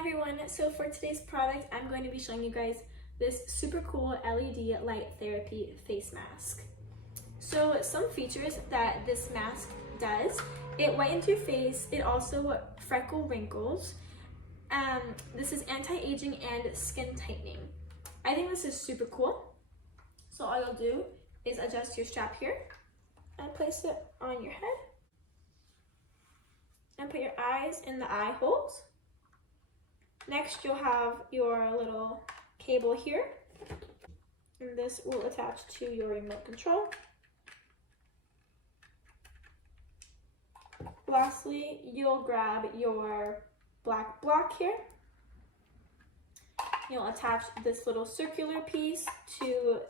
everyone, so for today's product, I'm going to be showing you guys this super cool LED light therapy face mask. So some features that this mask does, it whitens your face, it also freckle wrinkles. This is anti-aging and skin tightening. I think this is super cool. So all you'll do is adjust your strap here and place it on your head and put your eyes in the eye holes. Next, you'll have your little cable here, and this will attach to your remote control. Lastly, you'll grab your black block here. You'll attach this little circular piece to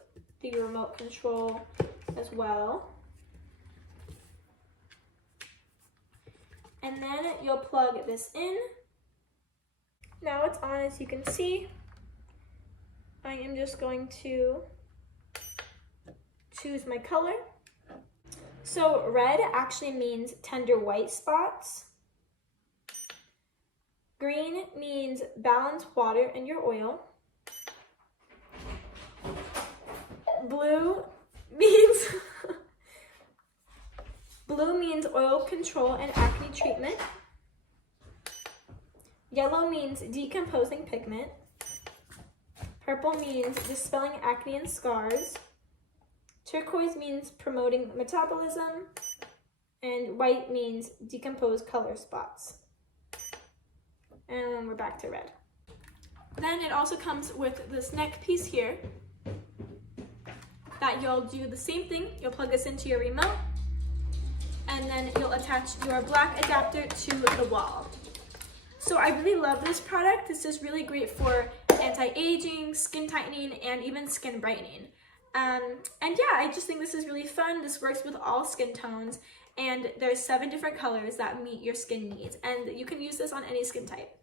the remote control as well. And then you'll plug this in. Now it's on, as you can see. I am just going to choose my color. So red actually means tender white spots. Green means balanced water in your oil. Blue means oil control and acne treatment. Yellow means decomposing pigment. Purple means dispelling acne and scars. Turquoise means promoting metabolism. And white means decomposed color spots. And then we're back to red. Then it also comes with this neck piece here that you'll do the same thing. You'll plug this into your remote, and then you'll attach your black adapter to the wall. So I really love this product. This is really great for anti-aging, skin tightening, and even skin brightening. And yeah, I just think this is really fun. This works with all skin tones, and there's 7 different colors that meet your skin needs, and you can use this on any skin type.